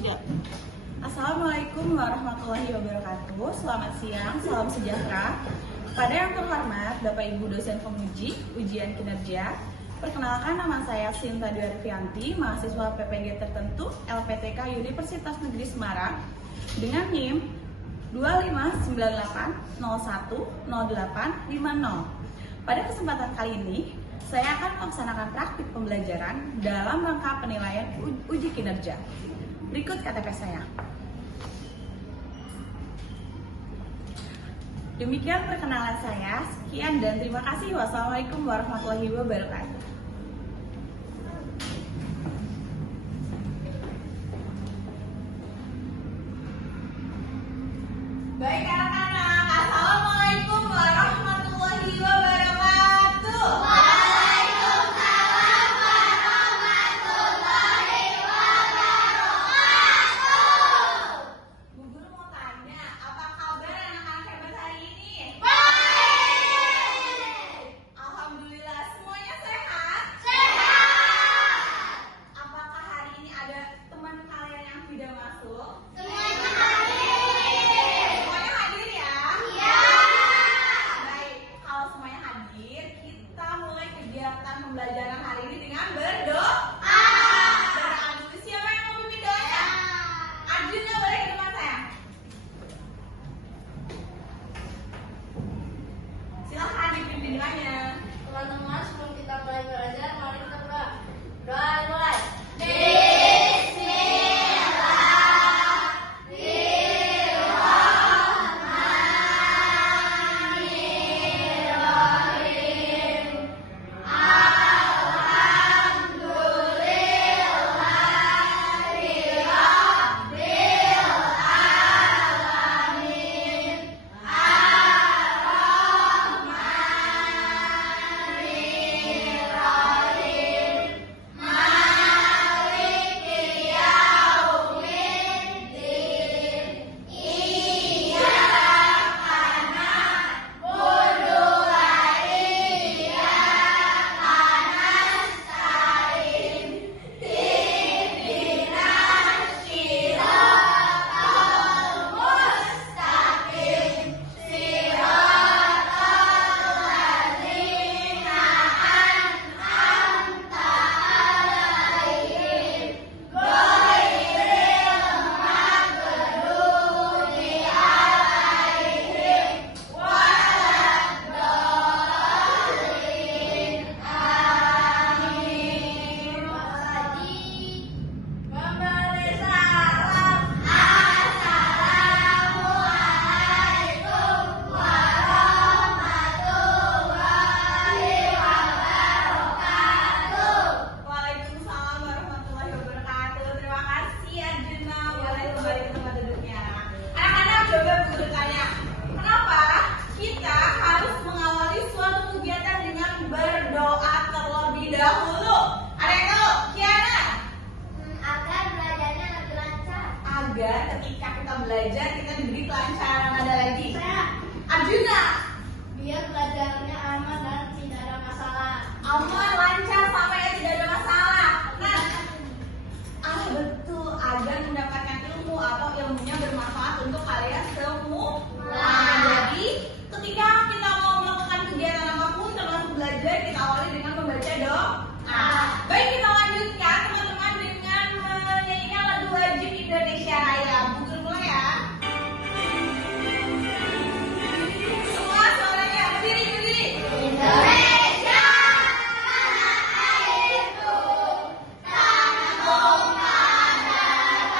3. Assalamualaikum warahmatullahi wabarakatuh. Selamat siang, salam sejahtera. Kepada yang terhormat Bapak Ibu dosen penguji ujian kinerja, perkenalkan nama saya Sinta Dwi Arfianti, mahasiswa PPG tertentu LPTK Universitas Negeri Semarang dengan NIM 2598010850. Pada kesempatan kali ini, saya akan melaksanakan praktik pembelajaran dalam rangka penilaian uji kinerja. Berikut KTP saya. Demikian perkenalan saya. Sekian dan terima kasih. Wassalamualaikum warahmatullahi wabarakatuh. Baik anak-anak, Assalamualaikum warahmatullahi wabarakatuh. Waalaikumsalam warahmatullahi wabarakatuh. Bu Guru mau tanya, apa kabar anak-anak hebat hari ini? Baik. Alhamdulillah, semuanya sehat? Sehat. Apakah hari ini ada teman kalian yang tidak masuk? Semuanya hadir. Semuanya hadir ya? Iya. Baik, kalau semuanya hadir, kita mulai kegiatan pembelajaran hari ini dengan berdoa. Berdoa dulu. Siapa yang mau pimpin doanya? Arjuna, boleh ke depan saya. Silahkan dipimpin doanya. Teman-teman, sebelum kita mulai belajar, mari kita berdoa. Doa dimulai. Waalaikumsalam warahmatullahi wabarakatuh. Terima kasih Arjuna. Boleh kembali ke tempat duduknya. Anak-anak, coba Bu Guru tanya, kenapa kita harus mengawali suatu kegiatan dengan berdoa terlebih dahulu? Ada yang tahu? Kiana? Agar belajarnya lebih lancar. Agar ketika kita belajar kita diberi kelancaran. Ada lagi? Arjuna? Biar belajarnya aman dan tidak ada masalah. Aman, lancar, sampai tidak ada masalah. Nah, betul, agar mendapatkan ilmu atau ilmunya bermanfaat untuk kalian semua. Nah, jadi ketika kita mau melakukan kegiatan apapun termasuk belajar, kita awali dengan membaca doa. Baik, kita lanjutkan teman-teman dengan menyanyikan lagu wajib Indonesia Raya. Bu Guru mulai ya. Semua suaranya berdiri, berdiri. Indonesia, tanah airku, tanah tumpah darah.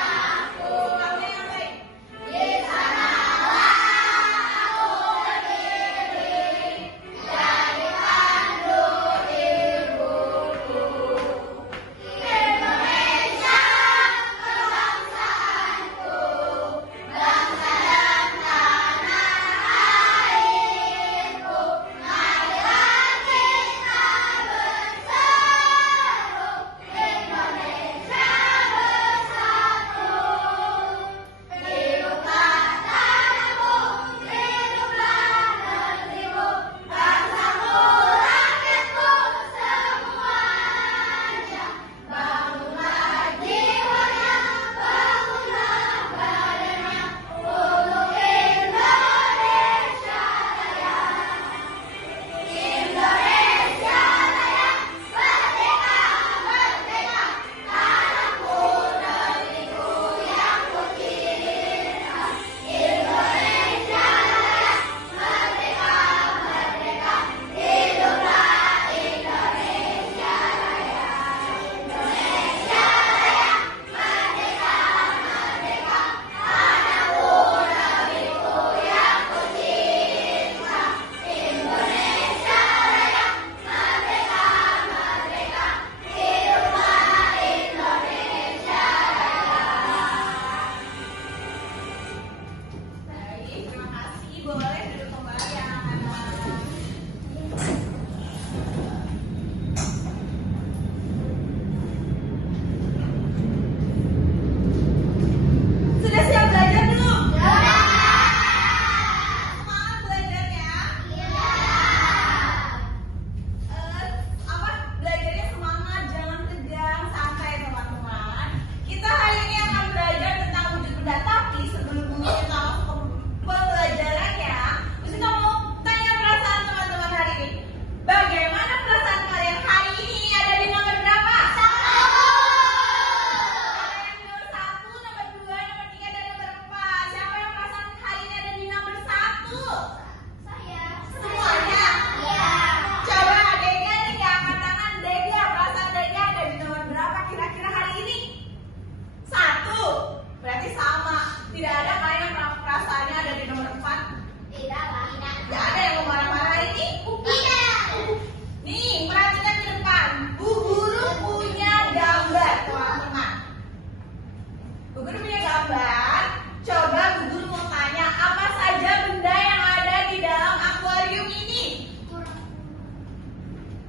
gambar, coba Bu Guru mau tanya apa saja benda yang ada di dalam akuarium ini?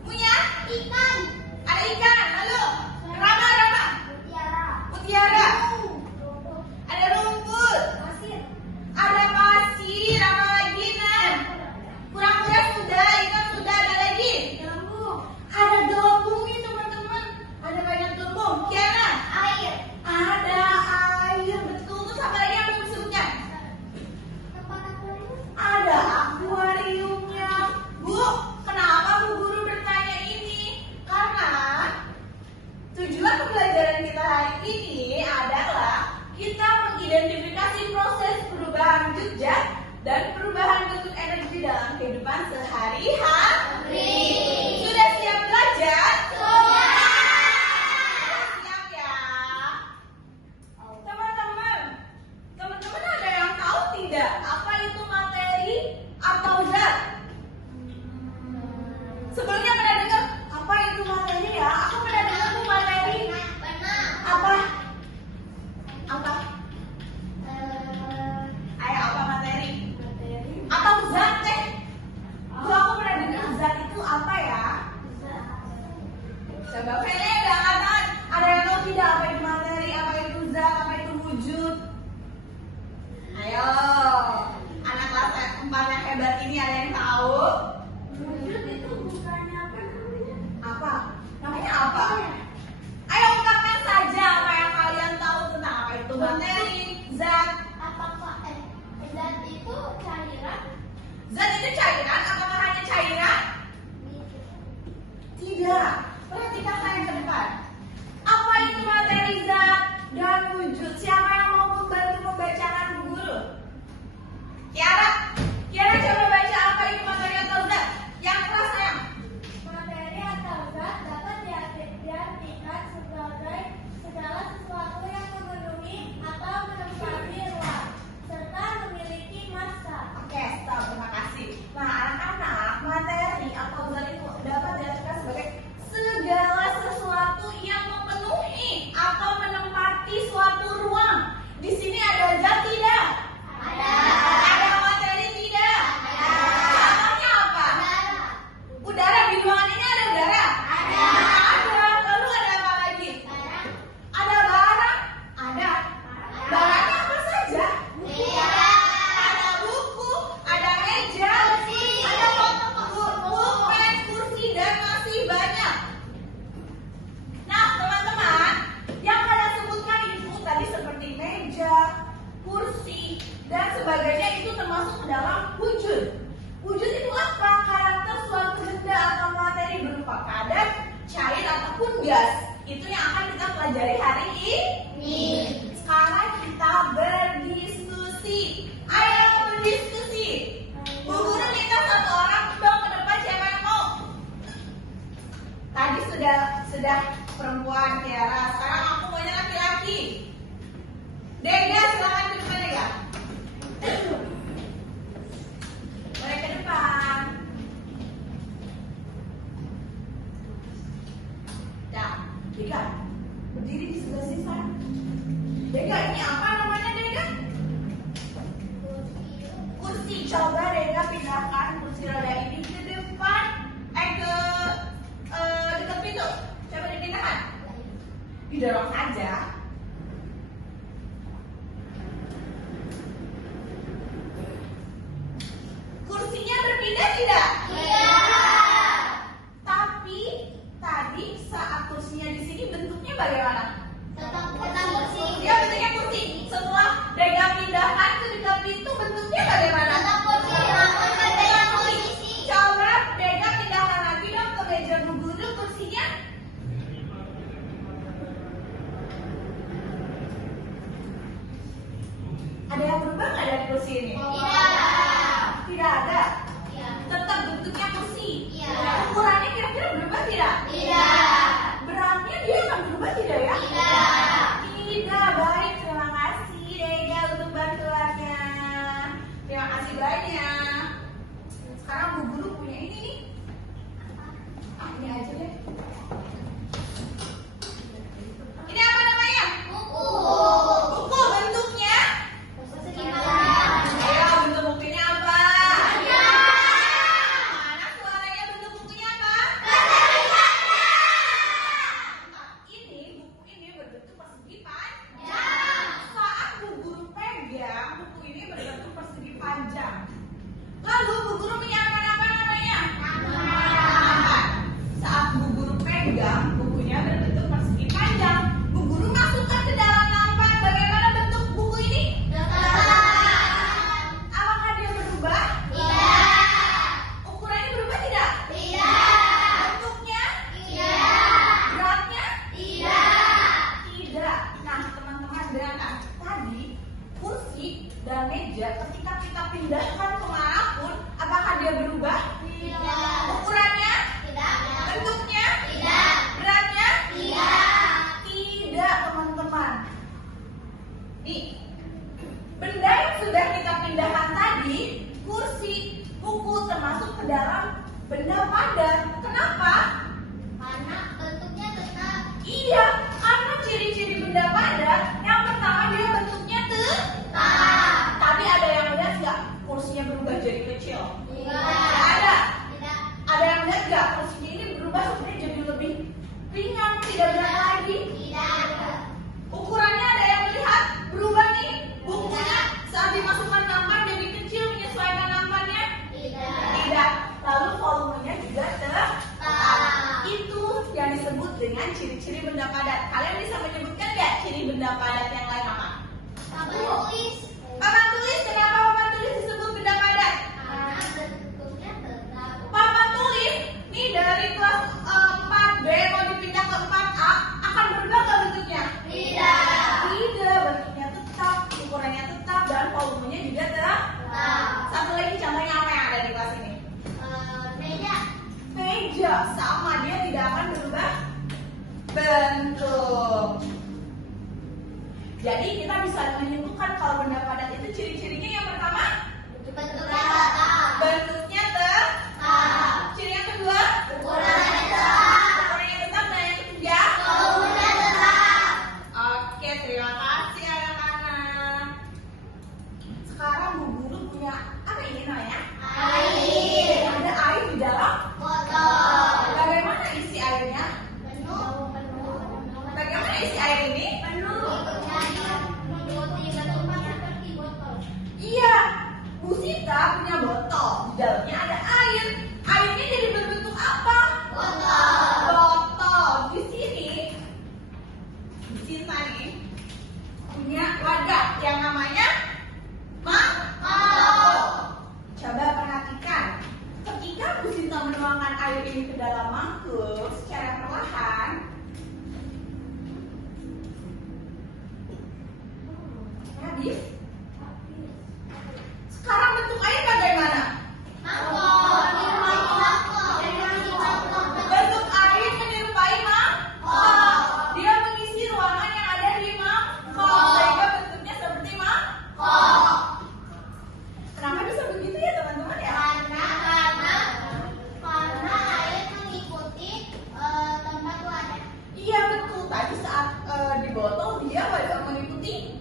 Punya? Ikan. Ada ikan, lalu Rama, Mutiara. Mutiara, ada rumput, Pasir. ada pasir, apa lagi Nan? Kura-kura sudah, ikan sudah, ada lagi? Gelembung. Ada gelembung nih teman-teman, ada banyak gelembung. Kiana? Air. Ada air, betul. Terus apa lagi yang belum disebutkan? Tempat akuarium. Ada akuariumnya. Bu, kenapa Bu Guru bertanya ini? Karena tujuan pembelajaran kita hari ini adalah kita mengidentifikasi proses perubahan jejak dan perubahan bentuk energi dalam kehidupan sehari-hari. Sudah siap belajar? Siap ya? Teman-teman ada yang tahu tidak apa itu materi atau zat? Sebelumnya pernah dengar apa itu materi ya? Aku pernah dengar tuh materi. Benar. Apa? Apa? Ayo apa materi? Materi. Atau zat teh? Bu, aku pernah dengar zat itu apa ya? Coba Vele udah angkat. Ada yang tahu tidak apa itu materi, apa itu zat, apa itu wujud? Ayo, anak kelas 4 yang hebat ini ada yang tahu? Wujud itu bukannya apa namanya? Apa? Namanya apa? Ayo ungkapkan saja apa yang kalian tahu tentang apa itu materi, zat. Apakah zat itu cairan? Zat itu cairan, apakah hanya cairan? Tidak. Perhatikan saya ke depan. Apa itu materi, zat, dan wujud? Siapa yang mau membantu membacakan Bu Guru? Kiara coba baca apa itu materi atau zat? Yang keras sayang. Materi atau zat dapat diartikan sebagai segala sesuatu yang memenuhi atau menempati ruang serta memiliki massa. Oke, stop. Terima kasih. Nah, anak-anak, materi atau zat itu dapat diartikan sebagai segala sesuatu yang memenuhi atau menempati suatu ruang. Di sini ada zat tidak? Ada. Ada materi tidak? Ada. Contohnya apa? Udara. Di ruangan ini ada udara? Ada. Ada. Lalu ada apa lagi? Barang. Ada barang? Ada. Barangnya apa saja? Ada buku, ada meja, ada pulpen, kursi, dan masih banyak. Nah, teman-teman, yang kalian sebutkan itu tadi seperti meja, kursi, dan sebagainya itu termasuk dalam wujud. Wujud itu apa? Karakter suatu benda atau materi berupa padat, cair, ataupun gas. Itu yang akan kita pelajari hari ini. Sekarang kita berdiskusi. Ayo berdiskusi. Bu Guru minta satu orang dong ke depan, siapa yang mau? Tadi sudah perempuan Tiara. Sekarang aku maunya laki-laki. Dega, silakan ke depan Dega. Boleh ke depan. Nah, Dega, berdiri di sebelah sini sana. Dega, ini apa namanya Dega? Kursi. Coba Dega pindahkan kursi roda ini ke depan, ke dekat pintu. Coba dipindahkan. Didorong saja. Kursinya berpindah tidak? Tapi tadi saat kursinya di sini bentuknya bagaimana? Dia bentuknya kursi. Setelah Dega pindahkan ke dekat pintu, bentuknya bagaimana? Coba Dega pindahkan lagi dong ke meja Bu Guru kursinya. Ada yang berubah nggak dari kursi ini? Tidak ada. Tetap bentuknya kursi. Ukurannya kira-kira berubah tidak? Beratnya dia akan berubah tidak ya? Tidak. Baik, terima kasih Dega untuk bantuannya. Terima kasih banyak. Sekarang Bu Guru punya ini nih. Ini aja deh. Ini apa namanya? Buku. Bentuknya tadi, kursi dan meja ketika kita pindahkan kemanapun, apakah dia berubah? Tidak. Ukurannya? Tidak. Bentuknya? Tidak. Beratnya? Tidak. Tidak, teman-teman. Nih, benda yang sudah kita pindahkan tadi, kursi, buku, termasuk ke dalam benda padat. Kenapa? Karena bentuknya tetap. Iya, karena ciri-ciri benda padat, yang pertama dia bentuknya Tetap. Tapi ada yang lihat nggak kursinya berubah jadi kecil? Tidak. Nggak ada. Tidak. Ada yang lihat nggak kursinya ini berubah sebenarnya jadi lebih ringan, tidak berat lagi? Tidak. Ukurannya ada yang melihat berubah nih? Bukunya saat dimasukkan nampan jadi kecil, menyesuaikan nampannya? Tidak. Tidak. Lalu volumenya juga tetap. Tetap. Itu yang disebut dengan ciri-ciri benda padat. Kalian bisa menyebutkan nggak ciri benda padat yang lain apa? Papan tulis. Papan tulis, kenapa papan tulis disebut benda padat? Karena bentuknya tetap. Papan tulis, nih dari kelas 4B mau dipindah ke 4A, akan berubah nggak bentuknya? Tidak. Tidak, bentuknya tetap, ukurannya tetap, dan volumenya juga tetap. Tetap. Satu lagi contohnya apa yang ada di kelas ini? Meja. Meja, sama, dia tidak akan berubah bentuk. Jadi kita bisa menyimpulkan kalau benda padat itu ciri-cirinya yang pertama, Bentuknya tetap. bentuknya tetap. Ciri yang kedua, Ukurannya tetap. ukurannya tetap, dan yang ketiga, Volumenya tetap. oke, terima kasih anak-anak. Sekarang Bu Guru punya apa ini namanya? Air. Ada air di dalam. Botol. Bagaimana isi airnya? Penuh. Bagaimana isi air ini? Mengikuti bentuknya seperti botol. Iya, Bu Sita punya botol. Di dalamnya ada air. Airnya jadi berbentuk apa? Botol. Botol. Di sini, Bu Sita nih punya wadah yang namanya mangkok. Coba perhatikan. Ketika Bu Sinta menuangkan air ini ke dalam mangkuk secara perlahan, habis. Sekarang bentuk air bagaimana? Bentuk air menyerupai mangkok. Dia mengisi ruangan yang ada di mangkok, sehingga bentuknya seperti mangkok. Kenapa bisa begitu ya teman-teman ya? Karena air mengikuti tempat wadah. Iya betul. Tadi saat di botol dia mengikuti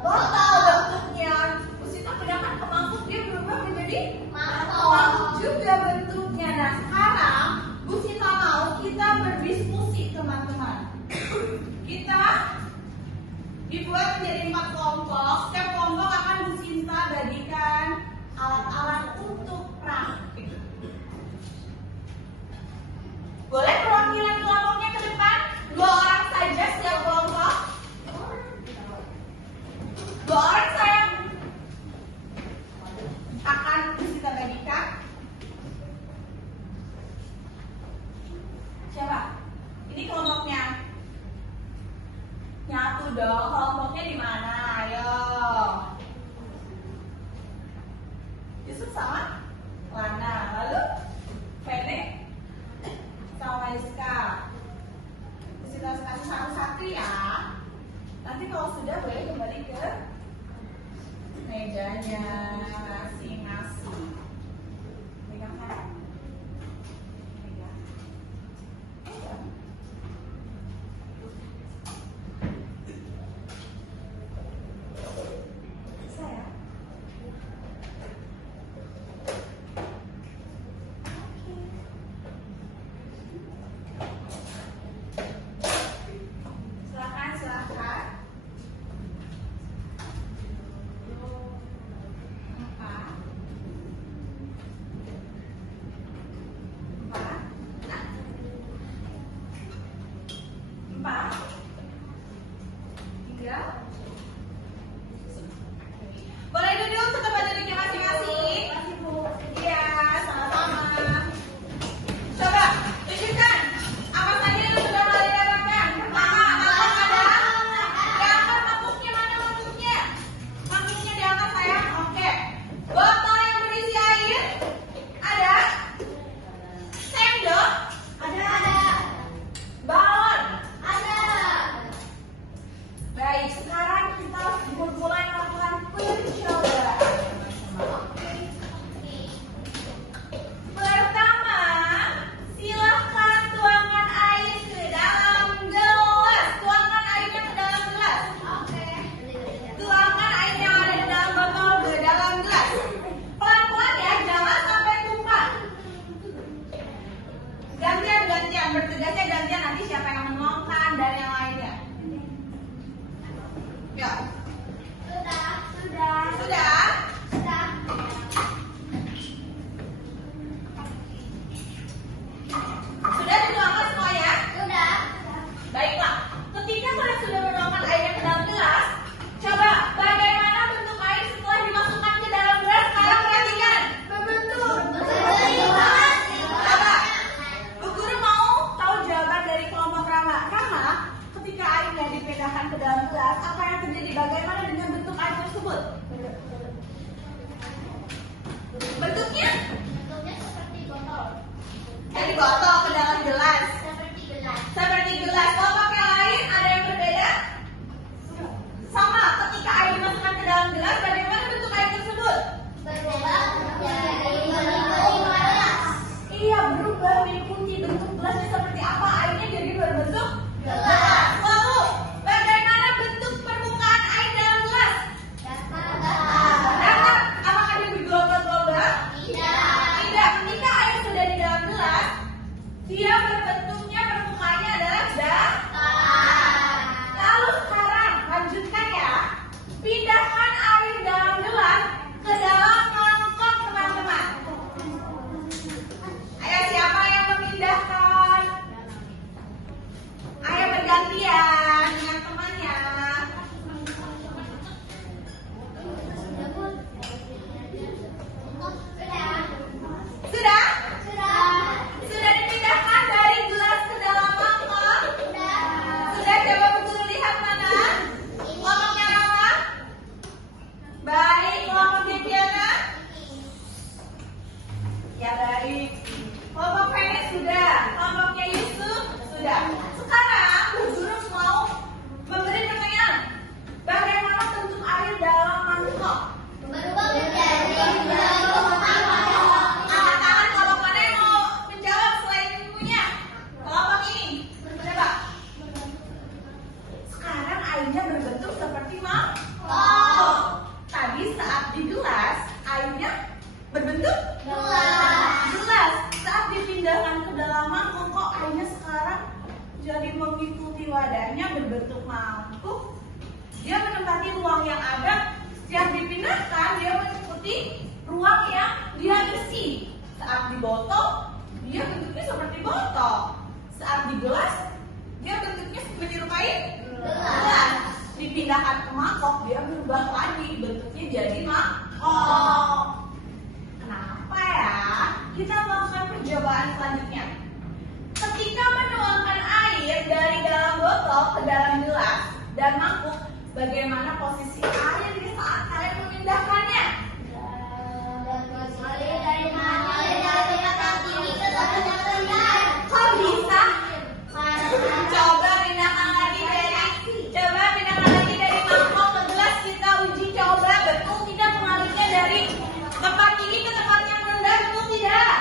botol bentuknya. Terus kita pindahkan ke mangkuk, dia berubah menjadi mangkuk juga bentuknya. Nah sekarang Bu Sita mau kita berdiskusi teman-teman. Kita dibuat menjadi 4 kelompok. Setiap kelompok akan Bu Sinta bagikan alat-alat untuk praktik. Boleh perwakilan kelompoknya ke depan? 2 orang saja setiap kelompok. 2 orang saya akan kita bagikan. Siapa? Ini kelompoknya. Nyatu dong. Kelompoknya di mana? Ayo. Yusuf sama Lana. Lalu Fene sama Maisa. tersebut? Bentuknya seperti botol. dari botol ke dalam gelas. Seperti gelas. Seperti gelas. Kelompok yang lain ada yang berbeda? Sama. Ketika air dimasukkan ke dalam gelas, bagaimana bentuk air tersebut? Berubah dari gelas. Iya, berubah mengikuti bentuk gelasnya seperti apa? Airnya jadi berbentuk Gelas. Lalu, bagaimana bentuk permukaan air dalam gelas? Datar. Apakah dia bergelombang-gelombang? Tidak. Ketika air sudah di dalam gelas, dia berbentuknya permukaannya adalah datar. Lalu sekarang lanjutkan ya. Pindahkan air dalam gelas ke dalam mangkok, teman-teman. Ayo, siapa yang memindahkan? Ayo bergantian dengan temannya. Sudah? Sudah dipindahkan dari gelas ke dalam mangkok? Sudah, coba betul lihat mana? Kelompoknya apa? Baik, kelompok Deviana? Ya baik. Kelompok Fenis sudah. Kelompoknya Yusuf sudah. Sekarang Bu Guru mau memberi pertanyaan. Bagaimana bentuk air dalam mangkok? Angkat tangan kelompok mana yang mau menjawab selain ibunya? Kelompok ini. Coba. Sekarang airnya berbentuk seperti mangkok. Tadi saat di gelas, airnya berbentuk gelas. Saat dipindahkan ke dalam mangkok, kok airnya sekarang jadi mengikuti wadahnya berbentuk mangkuk. Dia menempati ruang yang ada. Setiap dipindahkan, dia mengikuti ruang yang dia isi. Saat di botol, dia bentuknya seperti botol. Saat di gelas, dia bentuknya menyerupai gelas. Dipindahkan ke mangkok, dia berubah lagi. Bentuknya jadi mangkok. Kenapa ya? Kita melakukan percobaan selanjutnya. Ketika menuangkan air dari dalam botol ke dalam gelas dan mangkuk, bagaimana posisi air di saat kalian memindahkannya? Kok bisa? Coba pindahkan lagi dari mangkok ke gelas. Kita uji coba betul tidak mengalirnya dari tempat tinggi ke tempat yang rendah, betul tidak?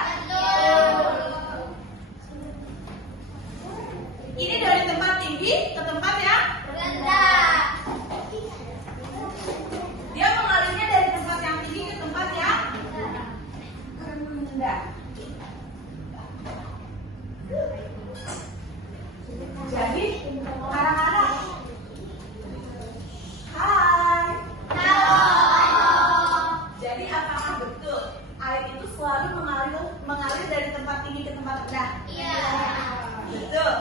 Ini dari tempat tinggi ke tempat yang dia mengalirnya dari tempat yang tinggi ke tempat yang rendah. Jadi, anak-anak, hai. Jadi, apakah betul air itu selalu mengalir dari tempat tinggi ke tempat rendah? Betul.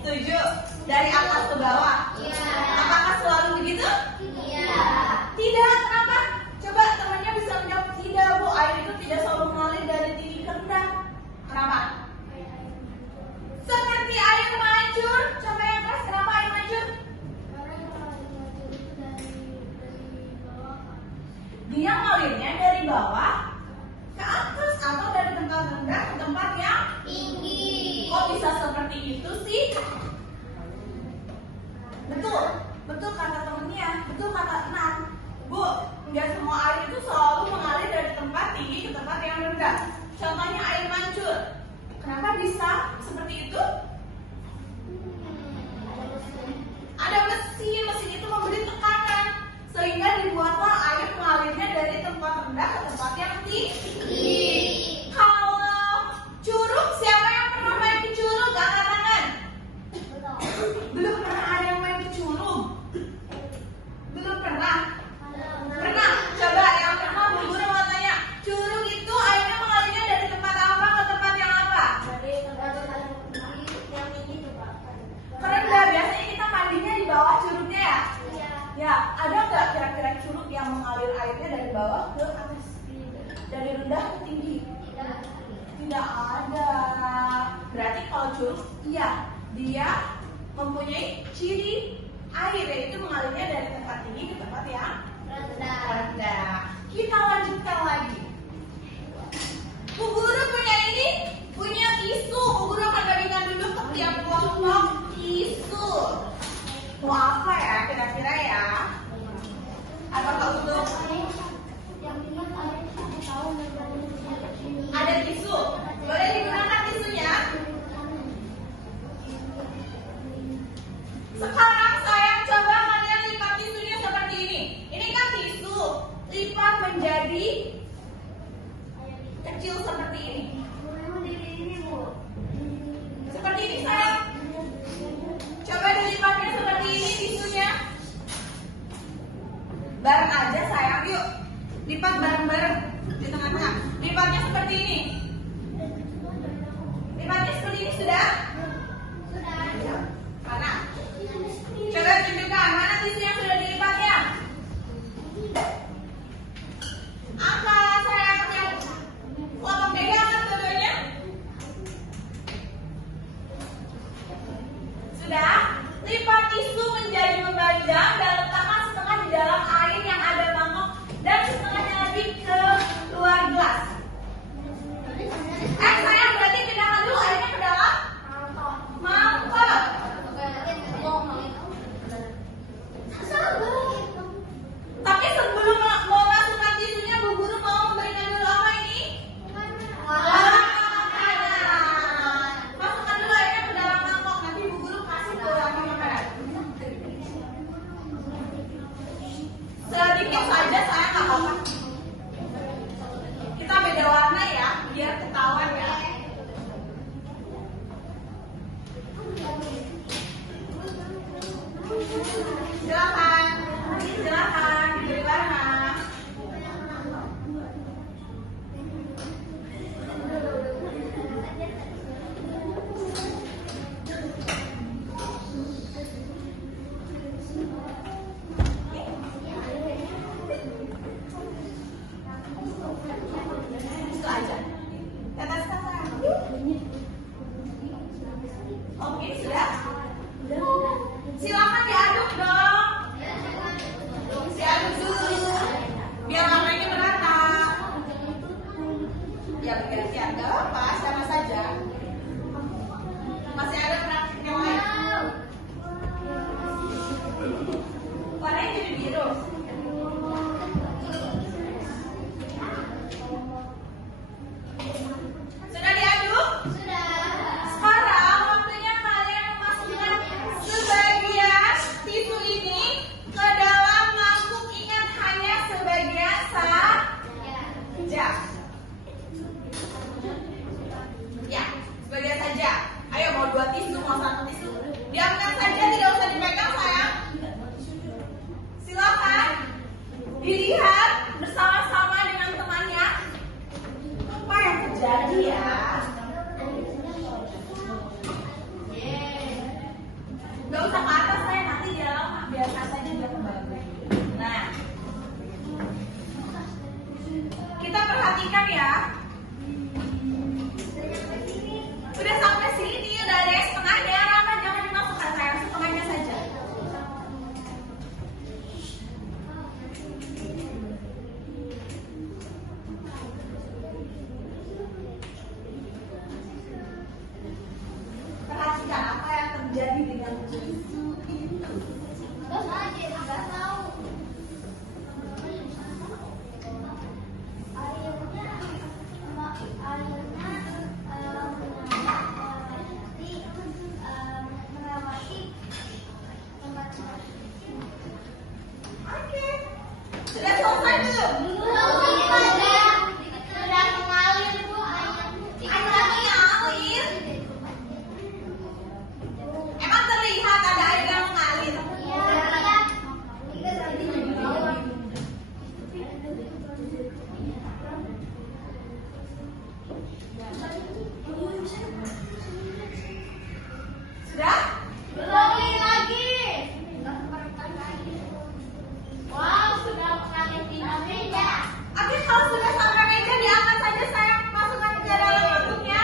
Setuju? Dari atas ke bawah? Apakah selalu begitu? Tidak. Kenapa? Coba temannya bisa menjawab. Tidak, Bu. Air itu tidak selalu mengalir dari tinggi ke rendah. Kenapa? Seperti air mancur. Coba yang keras. Kenapa air mancur? Dia mengalirnya dari bawah ke atas atau dari tempat rendah ke tempat yang Tinggi. kok bisa seperti itu sih? Betul, betul kata temennya, betul kata Nan. Bu, nggak semua air itu selalu mengalir dari tempat tinggi ke tempat yang rendah. Contohnya air mancur. Kenapa bisa seperti itu? Ada mesin itu memberi tekanan sehingga dibuatlah air mengalirnya dari tempat rendah ke tempat yang tinggi. Kalau curug, siapa yang pernah main ke curug? Angkat tangan. Belum pernah ada yang main ke curug? Belum pernah? Pernah? Coba yang pernah, Bu Guru mau tanya. Curug itu airnya mengalirnya dari tempat apa ke tempat yang apa? Rendah. Biasanya kita mandinya di bawah curugnya ya? Ya, ada nggak kira-kira curug yang mengalir airnya dari bawah ke atas? Dari rendah ke tinggi? Tidak ada. Berarti kalau curug, iya, dia mempunyai ciri air, yaitu mengalirnya dari tempat tinggi ke tempat yang rendah. Bareng aja sayang, yuk. Lipat bareng-bareng di tengah-tengah. Lipatnya seperti ini. Lipatnya seperti ini sudah? Sudah. Mana? Coba tunjukkan mana tisu yang sudah dilipat ya? Angkat sayang yang kelompok pegangan dua-duanya. Sudah? Lipat tisu menjadi memanjang dan letakkan setengah di dalam air yang ada mangkok dan setengahnya lagi ke luar gelas. Sayang berarti pindahkan dulu airnya ke dalam mangkok. Tapi sebelum mau masukkan tisunya, Bu Guru mau memberikan dulu apa ini? Makanan. Masukkan dulu airnya ke dalam mangkok. Nanti Bu Guru kasih ke lagi makanan. Sedikit saja saya nggak apa-apa. Kita beda warna ya, biar ketahuan ya. Silakan, silakan diberi warna. Itu aja. Tetaskan sayang. Oke, sudah? Silakan diaduk dong. Diaduk dulu. Biar warnanya merata. Ya bergantian, gak apa, sama saja. Masih ada praktik yang lain. Warnanya jadi biru. Sudah diaduk? Sudah. Sekarang waktunya kalian memasukkan sebagian tisu ini ke dalam mangkuk. Ingat hanya sebagian saja. Ya, sebagian saja. Ayo mau 2 tisu, mau 1 tisu. Diamkan saja, tidak usah dipegang sayang. Silakan dilihat bersama-sama dengan temannya. Apa yang terjadi ya? Gak usah ke atas saya, nanti di dalam biasa saja dia kembali. Nah, kita perhatikan ya. Udah sampai sini, udah ada yang setengahnya. Rama jangan dimasukkan sayang, setengahnya saja. Perhatikan apa yang terjadi dengan tisu itu. Oke. Sudah selesai belum? Sudah mengalir Bu. Airnya mengalir. Emang terlihat ada air yang mengalir? Sudah? Belum lagi. Wow, sudah mengalir di meja. Oke, kalau sudah sampai meja diangkat saja sayang, masukkan ke dalam mangkuknya.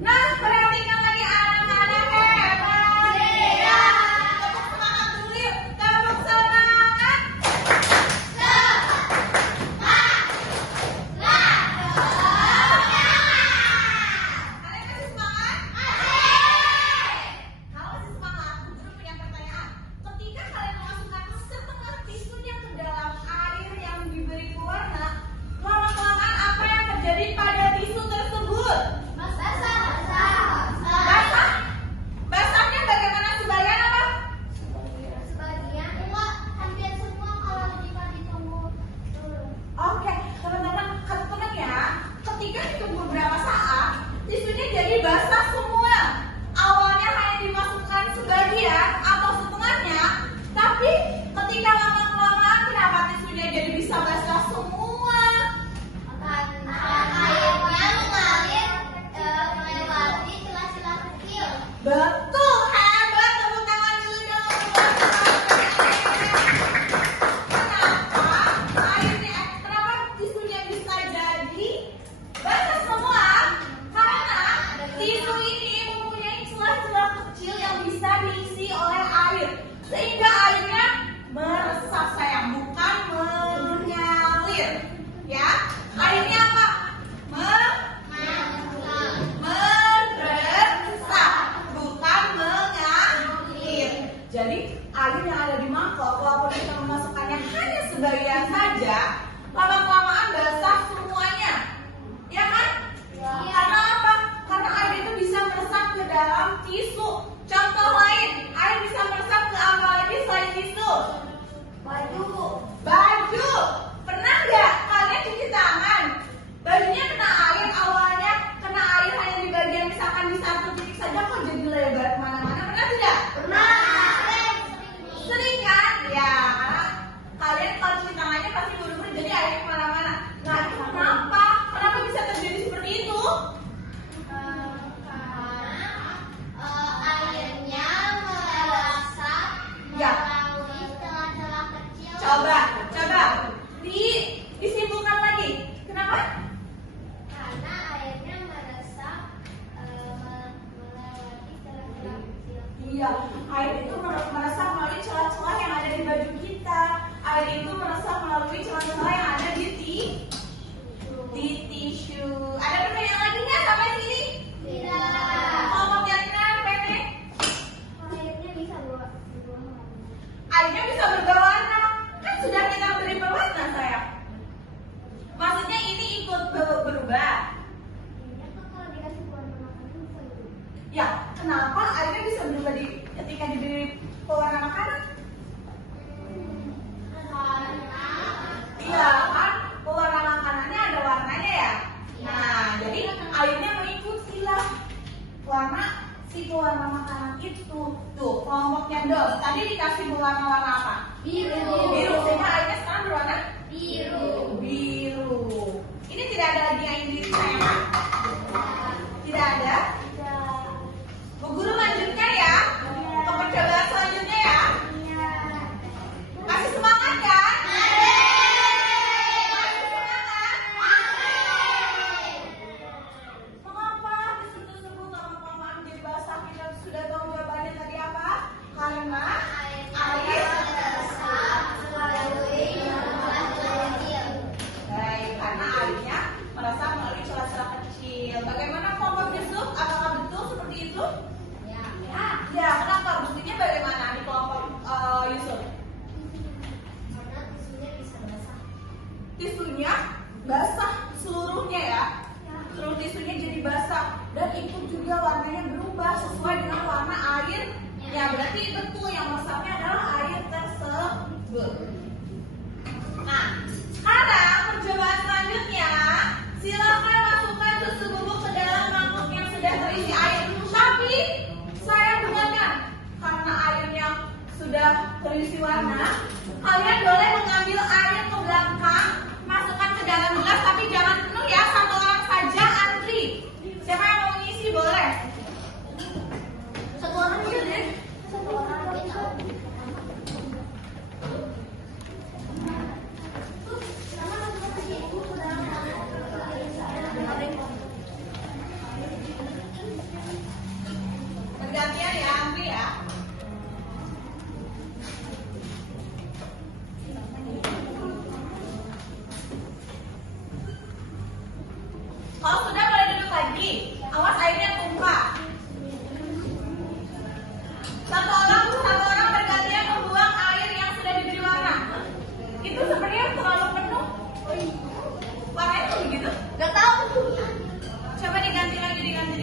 Nah, perhatikan lagi anak-anak hebat. Iya. Tepuk semangat dulu yuk. Tepuk semangat. Kalian masih semangat? Kalau masih semangat, Guru punya pertanyaan. Ketika kalian memasukkan setengah tisunya ke dalam air yang diberi warna, lama-kelamaan sebagian saja, lama-kelamaan basah semuanya. Ya kan? Karena apa? Karena air itu bisa meresap ke dalam tisu. Contoh lain, air bisa meresap ke apa lagi selain tisu? Baju. Pernah nggak kalian cuci tangan? Bajunya kena air, awalnya kena air hanya di bagian misalkan di satu titik saja, kok jadi lebar kemana-mana? Pernah tidak? Sering kan? Ya, karena kalian kalau cuci tangannya pasti buru-buru jadi airnya kemana-mana. Nah, itu kenapa? Kenapa bisa terjadi seperti itu? Airnya meresap Ya. melalui celah-celah kecil. Coba disimpulkan lagi. Kenapa? Karena airnya meresap melewati celah-celah kecil. Iya, air itu meresap melalui celah-celah yang ada di baju kita. Air itu meresap melalui celah-celah yang ada di tisu. Ada pertanyaan lagi nggak sampai sini? Tidak. Kelompok yang kenapa ini? Airnya bisa berubah. Airnya bisa berwarna. Kan sudah kita beri berwarna sayang. Maksudnya ini ikut berubah. Airnya kan kalau dikasih warna makanan bisa berubah. Ya, kenapa airnya bisa berubah ketika diberi pewarna makanan? Iya kan, pewarna makanannya ada warnanya ya. Nah, jadi airnya mengikutilah warna si pewarna makanan itu. Tuh, kelompoknya dong. Tadi dikasih warna-warna apa? Biru. Sehingga airnya sekarang berwarna biru. Ini tidak ada lagi yang ingin ditanyakan? Tidak ada? Bu Guru lanjutkan ya ke percobaan selanjutnya ya. Masih semangat kan? Masih semangat? Mengapa disebut-sebut lama-kelamaan jadi basah? Kita sudah tahu jawabannya tadi apa? Karena air baik, karena airnya meresap melalui celah-celah kecil. Bagaimana kelompok Yusuf? Apakah betul seperti itu? Ya, kenapa? Buktinya bagaimana di kelompok Yusuf? Karena tisunya bisa basah. Tisunya basah seluruhnya ya. Seluruh tisunya jadi basah dan ikut juga warnanya berubah sesuai dengan warna air. Ya, berarti betul yang meresapnya adalah air tersebut. Nah, sekarang percobaan selanjutnya, silakan masukkan susu bubuk ke dalam mangkuk yang sudah terisi air. Tapi saya ingatkan, karena airnya sudah terisi warna, kalian boleh mengambil air ke belakang, masukkan ke dalam gelas, tapi jangan penuh ya, satu orang saja antri. Siapa yang mau mengisi boleh? Satu orang aja deh. Bergantian ya, antri ya. Kalau sudah boleh duduk lagi. Awas airnya tumpah. Satu orang bergantian membuang air yang sudah diberi warna. Itu sebenarnya terlalu penuh. Warnanya tuh begitu? Gak tahu. Coba diganti lagi, diganti.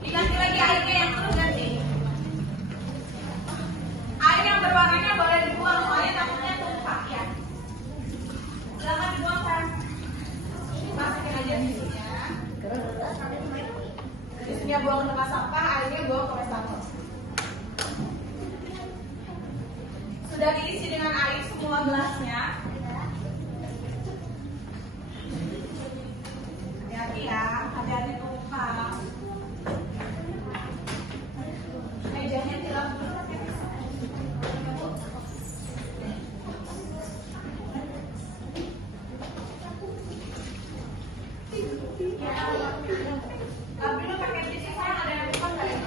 Diganti lagi airnya yang perlu ganti. Air yang berwarnanya boleh dibuang, soalnya takutnya tumpah ya. Silakan dibuang kan. Masukin aja tisunya. Tisunya buang ke tempat sampah, airnya buang ke wastafel. Sudah diisi dengan air semua gelasnya. Hati-hati ya, hati-hati tumpah. Mejanya tilap dulu pakai pisau. Tapi lu pakai tisu sayang, ada yang tumpah nggak ya?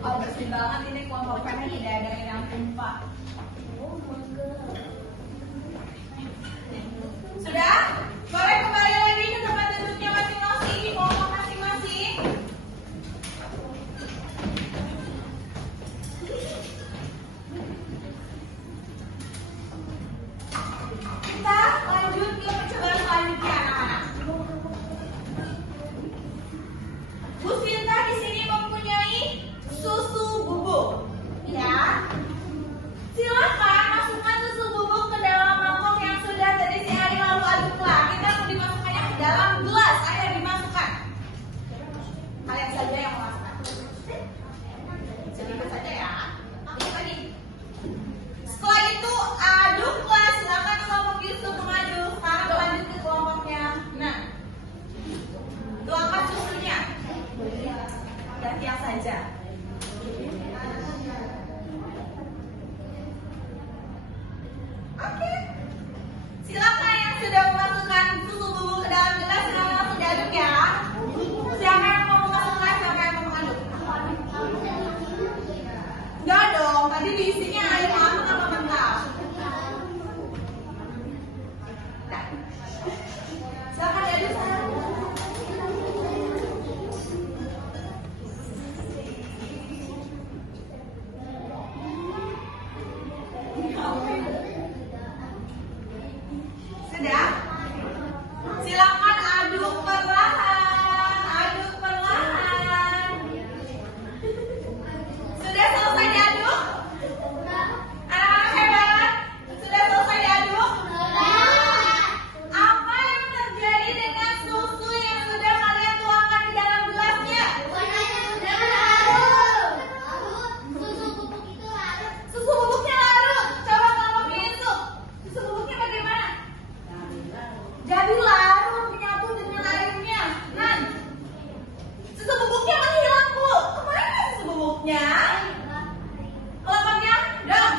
Oh, bersih banget ini kelompokannya, tidak ada yang tumpah. Sudah? Boleh kembali lagi ke tempat duduknya masing-masing di kelompok masing-masing. Sudah? Silakan aduk perlahan. Aduk perlahan. Sudah selesai diaduk? Anak-anak hebat. Sudah selesai diaduk? Apa yang terjadi dengan susu yang sudah kalian tuangkan di dalam gelasnya? Susu bubuknya larut. Coba kalau begitu, susu bubuknya bagaimana? Jadi larut menyatu dengan airnya. Nan, susu bubuknya menghilang, Bu. Kemana susu bubuknya? Kelapanya? Dong.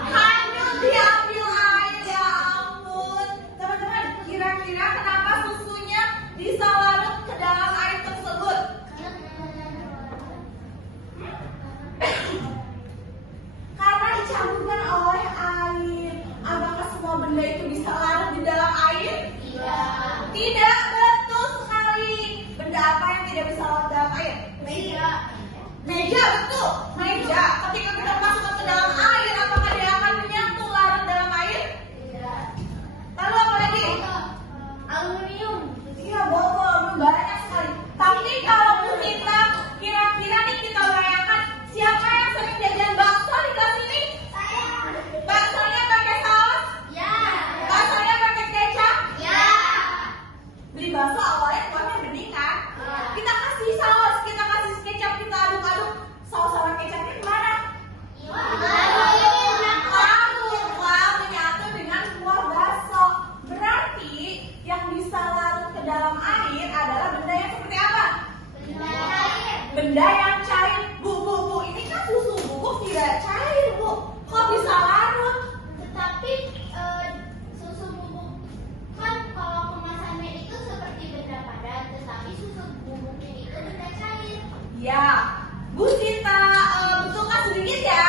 Hanyut diambil air, ya ampun. Teman-teman, kira-kira kenapa susunya bisa larut ke dalam air tersebut? Karena dicampurkan oleh air. Apakah semua benda itu bisa larut di dalam air? Tidak, betul sekali. Benda apa yang tidak bisa larut dalam air? Meja, betul. Meja. Ketika kita masukkan ke dalam air, apakah dia akan menyatu larut dalam air? Lalu apa lagi? Aluminium. Iya, betul. Banyak sekali. Tapi kalau kita kira-kira nih kita bayangkan siapa yang sering jajan bakso di kelas ini? Baksonya pakai saus? Baksonya pakai kecap? Beli bakso awalnya kuahnya bening kan? Kita kasih saus, kita kasih kecap, kita aduk-aduk. Saus sama kecapnya kemana? Larut menyatu dengan kuah bakso. Berarti yang bisa larut ke dalam air adalah benda yang seperti apa? Benda yang cair. Bu, ini kan susu bubuk tidak cair, Bu. Kok bisa larut? Tetapi susu bubuk kan kalau kemasannya itu seperti benda padat, tetapi susu bubuknya itu benda cair. Ya, Bu Sinta, betulkan sedikit ya.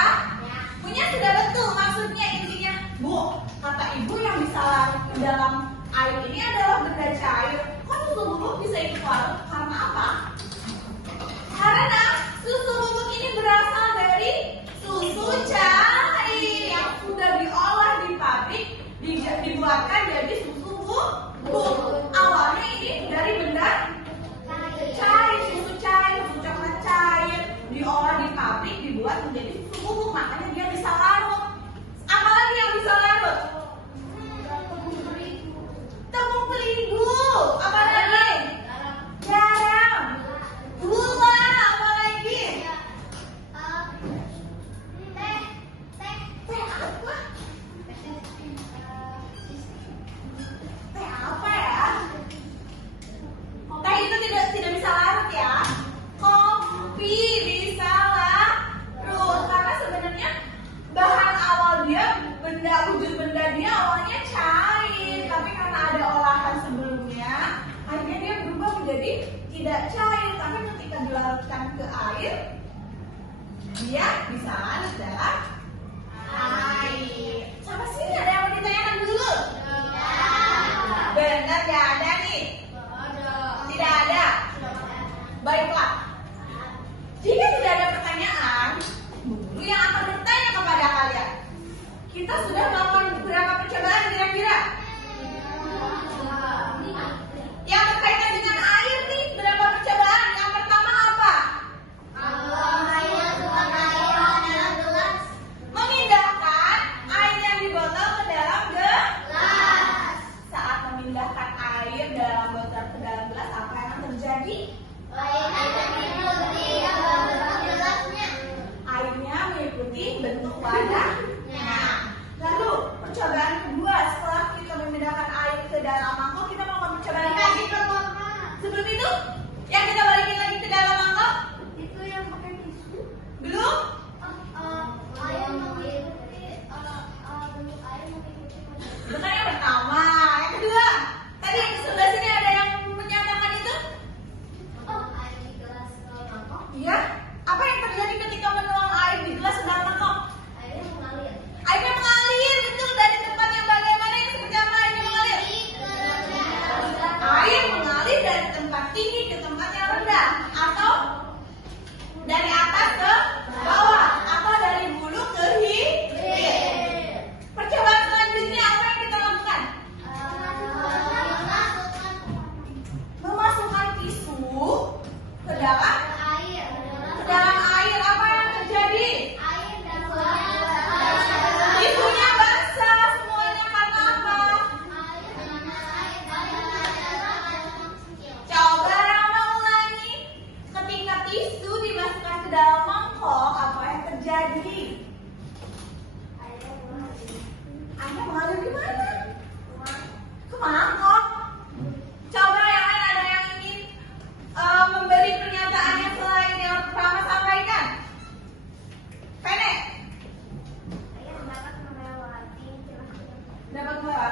Punya sudah betul, maksudnya intinya, Bu, kata Ibu yang bisa larut ke dalam air ini adalah benda cair. Kok susu bubuk bisa ikut larut? Karena apa? Karena susu bubuk ini berasal dari susu cair yang sudah diolah di pabrik, dibuatkan jadi susu bubuk. Awalnya ini dari benda cair, susu coklat cair, diolah di pabrik, dibuat menjadi susu bubuk, makanya dia bisa larut. Apalagi yang bisa larut? Tepung terigu. Apa lagi? Garam. Gula. Apa lagi? Teh apa? Teh apa ya? Teh itu tidak bisa larut ya. Kopi bisa larut karena sebenarnya bahan awal dia, wujud benda dia awalnya cair, tapi karena ada olahan sebelumnya, akhirnya dia berubah menjadi tidak cair. Tapi ketika dilarutkan ke air, dia bisa larut dalam air. Sama sini ada yang mau ditanyakan dulu? Benar, tidak ada nih. Tidak ada. Baiklah. Jika tidak ada pertanyaan, guru yang akan bertanya kepada kalian. Kita sudah melakukan beberapa percobaan kira-kira. Yang berkaitan dengan air nih, berapa percobaan? Yang pertama apa?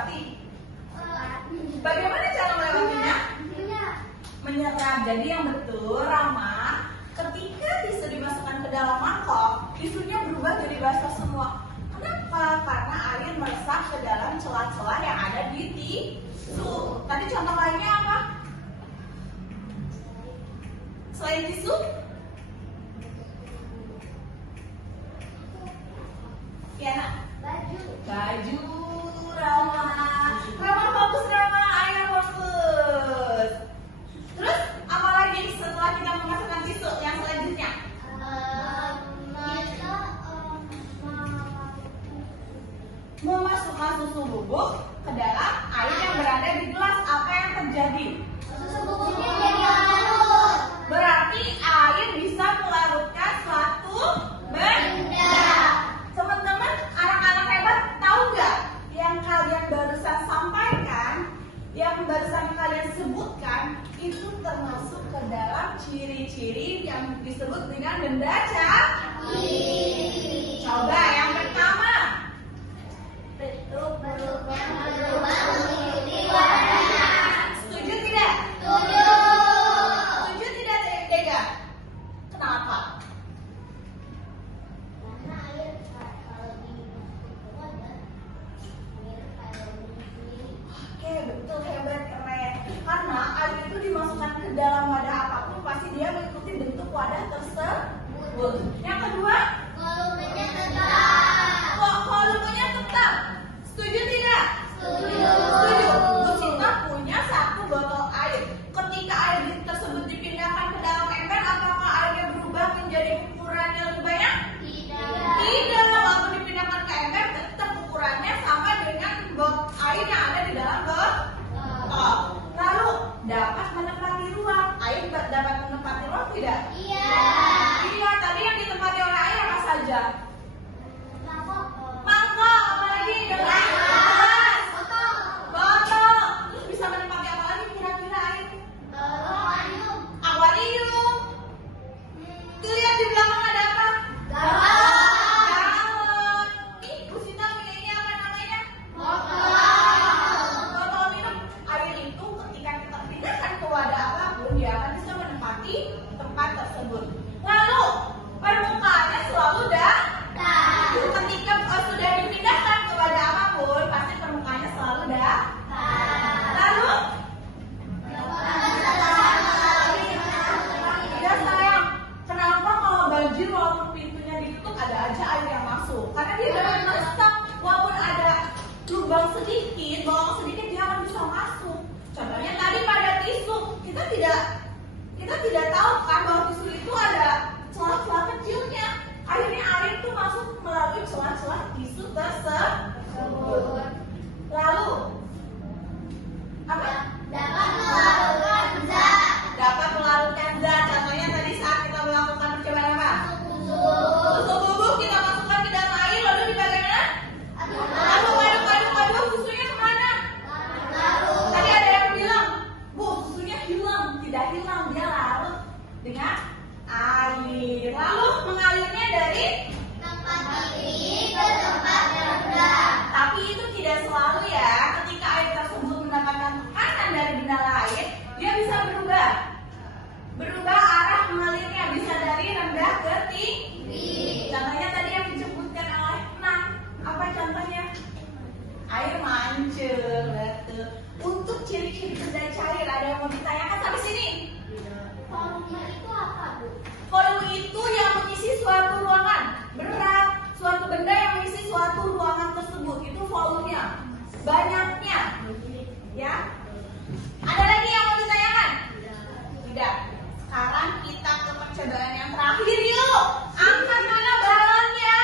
melewati? Bagaimana cara melewatinya? Menyerap. Jadi yang betul, Rama, ketika tisu dimasukkan ke dalam mangkok, tisunya berubah jadi basah semua. Kenapa? Karena air meresap ke dalam celah-celah yang ada di tisu. Tadi contoh lainnya apa? Selain tisu? Ya, nak? Baju, Rama. Rama fokus, Rama. Ayo fokus. Terus, apa lagi setelah kita memasukkan tisu yang selanjutnya? Memasukkan susu bubuk ke dalam air yang berada di gelas. Apa yang terjadi? Berarti air bisa melarutkan suatu benda. Teman-teman, anak-anak hebat, tahu nggak yang kalian barusan sampaikan, yang barusan kalian sebutkan, itu termasuk ke dalam ciri-ciri yang disebut dengan benda canggih. Coba yang pertama. Bentuk hurufnya berubah menjadi warna. Setuju tidak? Setuju. Setuju tidak, Tega? Kenapa? Karena air kalau dimasukkan ke wadah, air kayak begini. Oke, betul, hebat, keren. Karena air itu dimasukkan ke dalam wadah apapun, pasti dia mengikuti bentuk wadah tersebut. Yang kedua, Volumenya tetap. volumenya tetap. Setuju tidak? Setuju. Setuju. Bu Sinta punya satu botol air. Ketika air tersebut dipindahkan ke dalam ember, apakah airnya berubah menjadi ukurannya lebih banyak? Tidak. Tidak. Waktu dipindahkan ke ember, tetap ukurannya sama dengan air yang ada di dalam botol. Lalu dapat menempati ruang. Air dapat menempati ruang tidak? Iya. Iya. Tadi yang ditempati oleh air apa saja? Mangkok. Mangkok. Apa lagi? Gelas. Botol. Terus bisa menempati apa lagi kira-kira air? Akuarium. Akuarium. Tuh lihat di belakang ada apa? Galon. Galon. Ih, Bu Sinta punya ini apa namanya? Botol. Botol minum. Air itu ketika kita pindahkan ke wadah apapun, dia akan bisa menempati tempat tersebut. Lalu permukaannya selalu datar. Ketika sudah dipindahkan ke wadah apapun, pasti permukaannya selalu datar. Lalu ya sayang, kenapa kalau banjir walaupun pintunya ditutup ada aja air yang masuk? Karena dia dapat meresap, walaupun ada lubang sedikit, bolong sedikit dia akan bisa masuk. Contohnya tadi pada tisu, kita tidak tahu kan bahwa tisu itu ada celah-celah kecilnya. Akhirnya air itu masuk melalui celah-celah tisu tersebut. Lalu apa? Dapat melarutkan zat. Dapat melarutkan zat. Contohnya tadi saat kita melakukan percobaan apa? Susu bubuk kita masukkan ke dalam air, lalu dibagaimana? Aduk, susunya kemana? Tadi ada yang bilang, Bu, susunya hilang. Tidak hilang, dia larut dengan air. Lalu mengalirnya dari? Tempat ini ke tempat rendah. Tapi itu tidak selalu ya. Ketika air tersebut mendapatkan tekanan dari benda lain, dia bisa berubah arah mengalirnya, bisa dari rendah ke tinggi. Contohnya tadi yang disebutkan oleh Nang, apa contohnya? Air mancur, betul. Untuk ciri-ciri benda cair, ada yang mau ditanyakan sampai sini? Volume itu apa, Bu? Volume itu yang mengisi suatu ruangan. Berat, suatu benda yang mengisi suatu ruangan tersebut, itu volumenya. Banyaknya. Ya. Ada lagi yang mau ditanyakan? Tidak. Sekarang kita ke percobaan yang terakhir yuk. Angkat mana balonnya?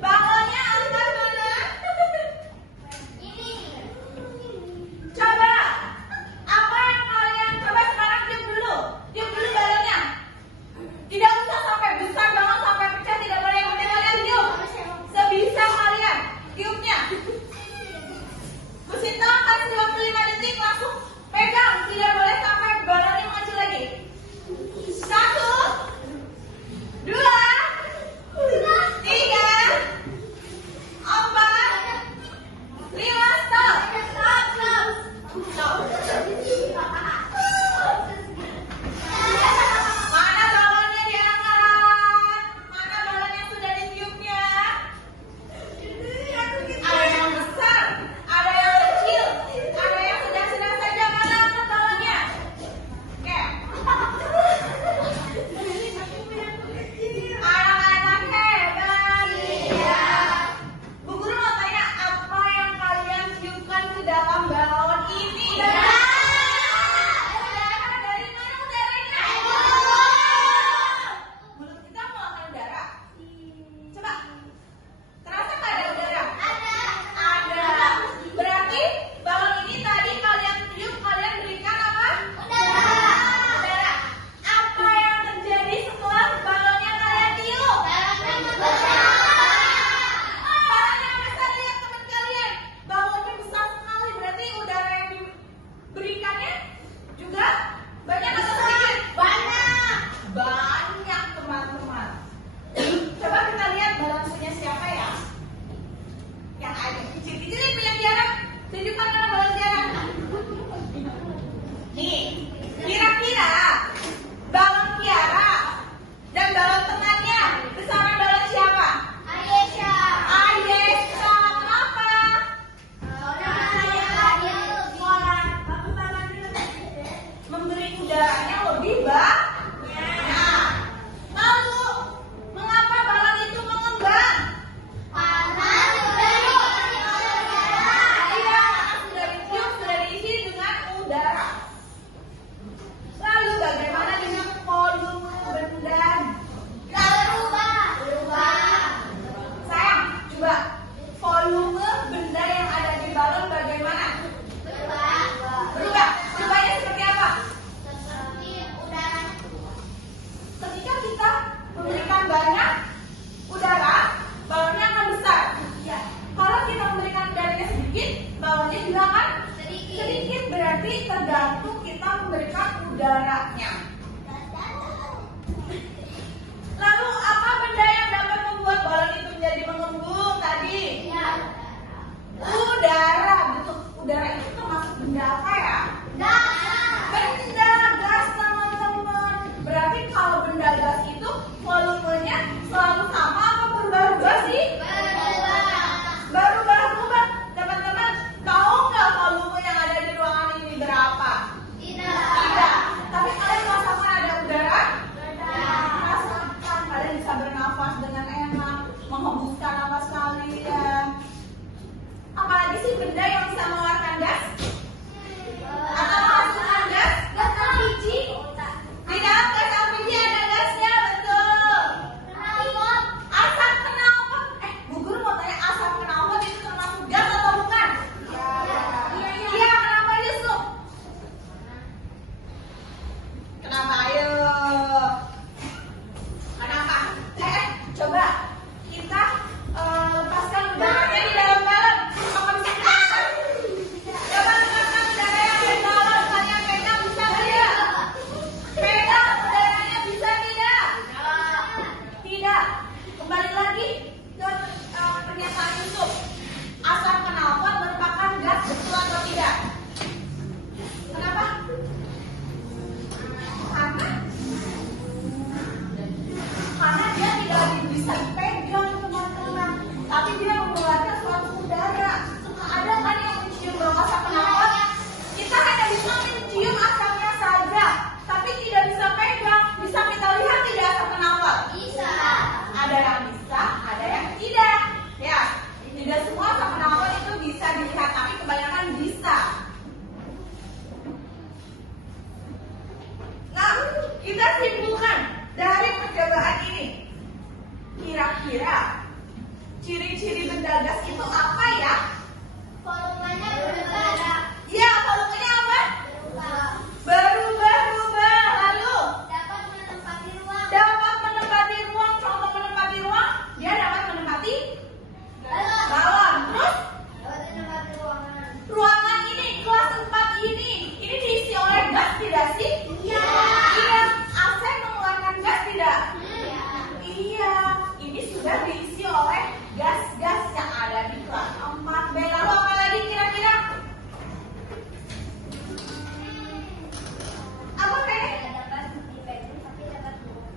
Balonnya angkat mana? membuka nafas kalian. Apalagi sih benda yang bisa mengeluarkan gas? Atau menghasilkan gas? Gas LPG. Di dalam gas LPG ada gasnya, betul. Asap knalpot. Bu Guru mau tanya, asap knalpot itu termasuk gas atau bukan? Iya, kenapa Yusuf? Kenapa? Ayo. Kenapa? Coba kita lepaskan udaranya di dalam balon. Apa bisa kita? Coba lepaskan udara yang ada di balon. Kalian pegang bisa tidak? Pegang udaranya bisa tidak? Tidak. Kembali lagi ke pernyataan Yusuf. Asap knalpot merupakan gas, betul atau tidak? Kenapa? Karena dia tidak bisa dipegang, teman-teman, tapi dia mengeluarkan suatu udara. Suka ada kan yang mencium bau asap knalpot? Kita hanya bisa mencium asapnya saja, tapi tidak bisa pegang. Bisa kita lihat tidak asap knalpot? Bisa. Ada yang bisa, ada yang tidak. Ya, tidak semua asap knalpot itu bisa dilihat, tapi kebanyakan bisa. Nah, kita simpulkan dari percobaan ini. Kira-kira ciri-ciri benda gas itu apa ya? Volumenya berubah. Ya, volumenya apa? Berubah. Berubah-ubah. Lalu Dapat menempati ruang. dapat menempati ruang. Contoh menempati ruang, dia dapat menempati balon. Terus Dapat menempati ruangan. ruangan ini, kelas 4 ini diisi oleh gas tidak sih? Iya. Iya. AC mengeluarkan gas tidak? Iya. Iya, ini sudah diisi oleh gas-gas yang ada di kelas 4B. Lalu apa lagi kira-kira? Apa kayaknya? Dapat dipegang tapi dapat ruang.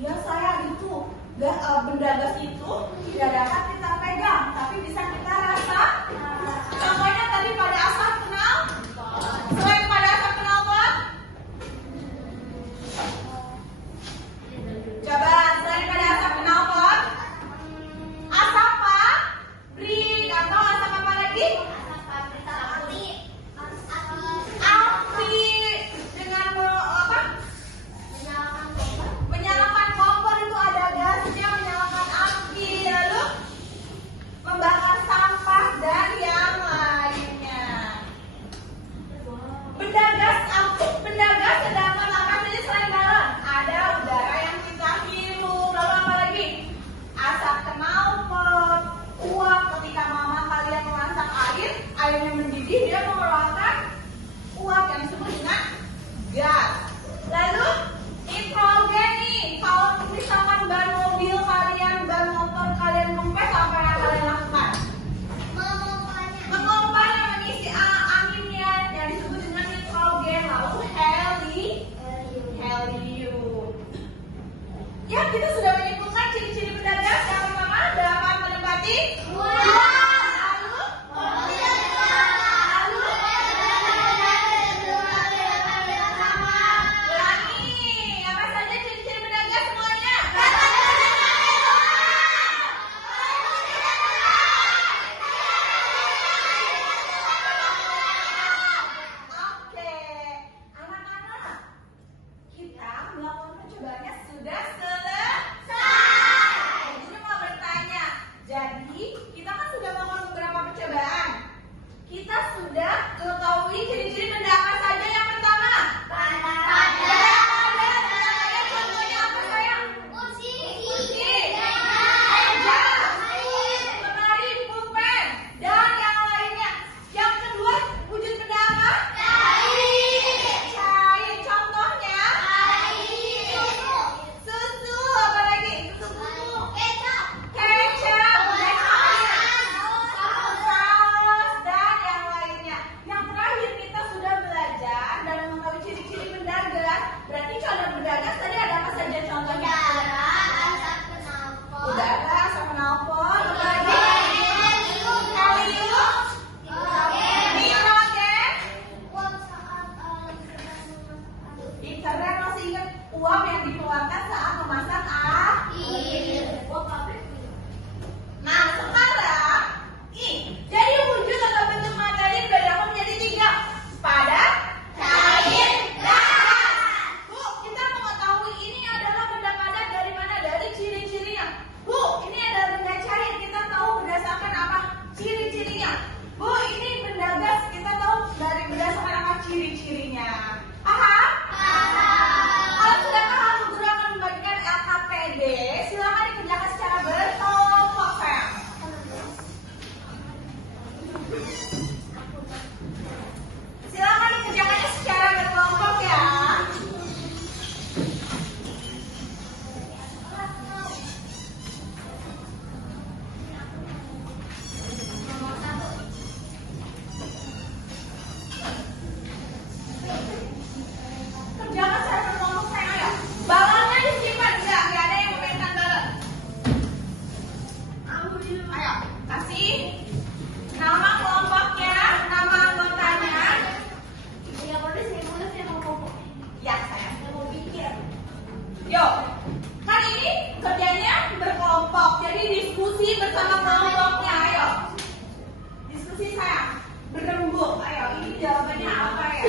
Ya saya itu benda gas itu tidak dapat kita pegang, tapi bisa kita rasa. Contohnya tadi pada asap knalpot. Selain pada asap knalpot, coba selain pada asap knalpot, asap pabrik atau asap apa lagi? Asap pabrik api. Api dengan apa? Menyalakan kompor. Menyalakan kompor itu ada gasnya, menyalakan api, lalu membakar sampah dan yang lainnya. Benda gas aktif, benda gas terdapat apa saja selain balon? Ada udara yang kita hirup, lalu apa lagi? Asap knalpot, uap. Ketika mama kalian memasak air, airnya mendidih, dia mengeluarkan uap yang disebut dengan gas. Lalu nitrogen nih, kalau misalkan ban mobil kalian, ban motor kalian kempes, apa yang kalian lakukan? Mengompanya, mengisi anginnya yang disebut dengan nitrogen. Lalu helium. Ya, kita sudah menyimpulkan ciri-ciri benda gas. Yang pertama dapat menempati ruang. Ulangi, apa saja ciri-ciri benda gas semuanya? Oke, anak-anak, kita melakukan percobaannya sudah selesai. Guru mau bertanya, jadi kita kan sudah melakukan beberapa percobaan. Kita sudah mengetahui ciri-ciri benda apa saja. Yang pertama, contohnya apa sayang? Kursi, meja, lemari, pulpen, dan yang lainnya. Yang kedua, wujud benda apa? Cair. Contohnya? Susu. Apa lagi? Susu. Kecap. Udah cair. Ayo, kasih nama kelompoknya, nama anggotanya. Ya boleh, saya boleh, saya mau Ya, sayang. saya mau pikir. Yuk, kan ini kerjanya berkelompok, jadi diskusi bersama kelompoknya. Ayo, diskusi sayang, berembuk. Ayo, ini jawabannya apa ya?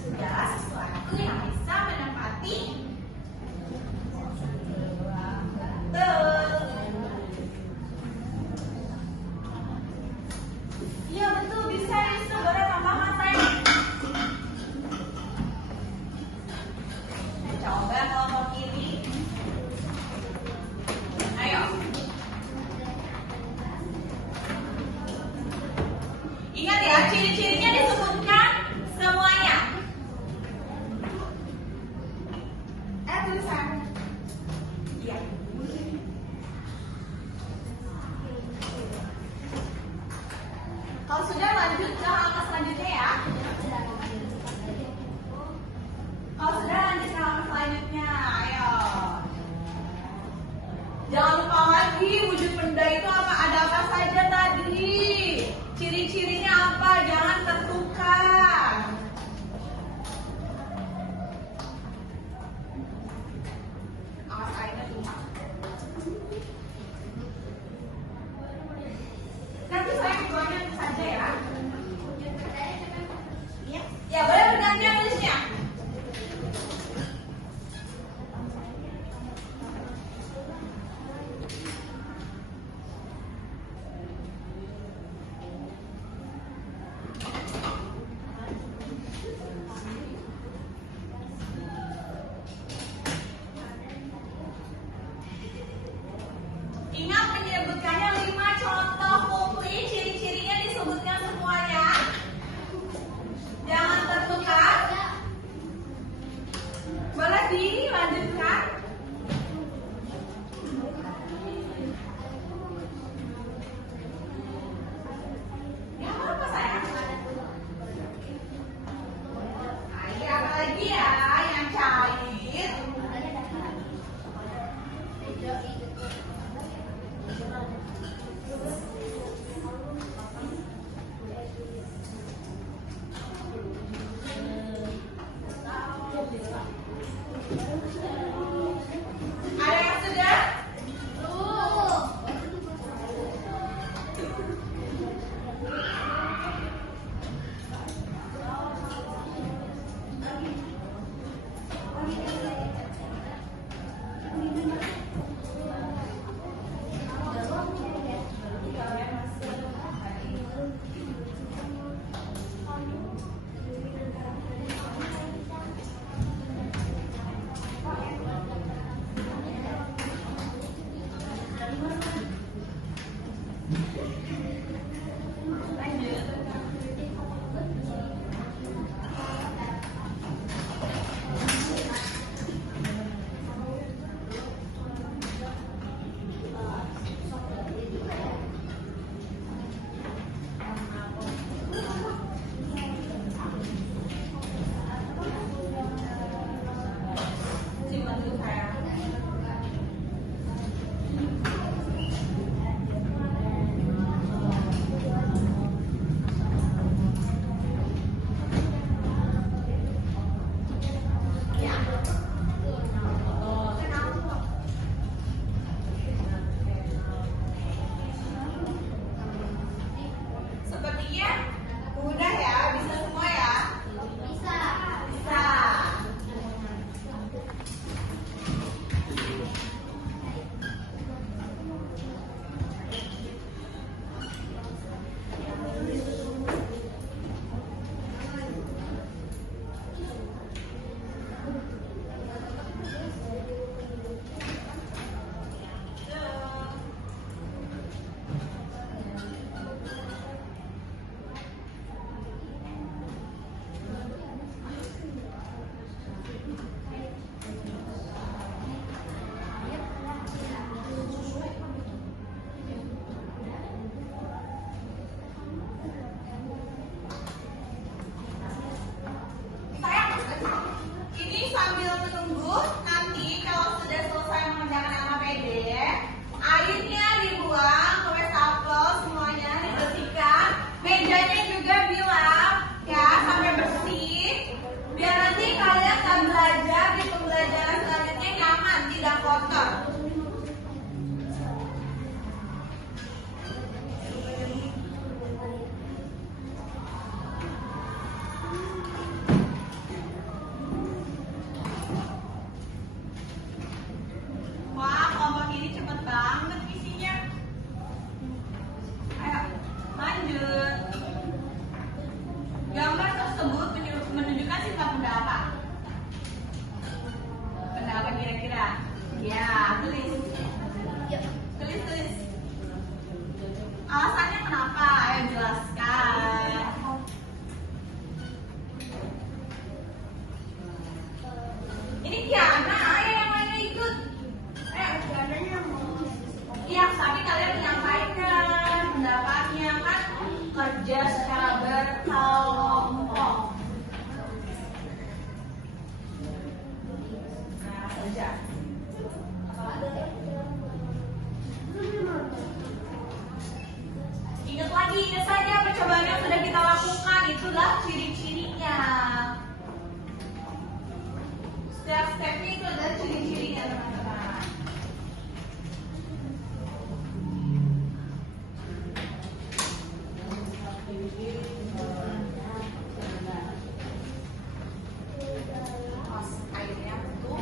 Segala sesuatu yang bisa menempati. Betul. Iya betul, bisa bisa. Boleh tambahan sayang. Coba kelompok ini. Ayo. Ingat ya, ciri-cirinya disebutkan semuanya. Tulisan. Iya. Kalau sudah lanjut ke halaman selanjutnya ya. Kalau sudah lanjut ke halaman selanjutnya, ayo. Jangan lupa lagi wujud benda itu apa? Ada apa saja tadi? Ciri-cirinya apa? Jangan tertukar. Awas airnya tumpah. Nanti saya keluarnya saja ya. Ya boleh bergantian nulisnya. Iya, tapi kalian menyampaikan pendapatnya kan kerja secara berkelompok. Nah, kerja. Ingat saja percobaan yang sudah kita lakukan, itulah ciri-cirinya. Step-stepnya itu adalah ciri-cirinya, teman-teman. Pas airnya tuh.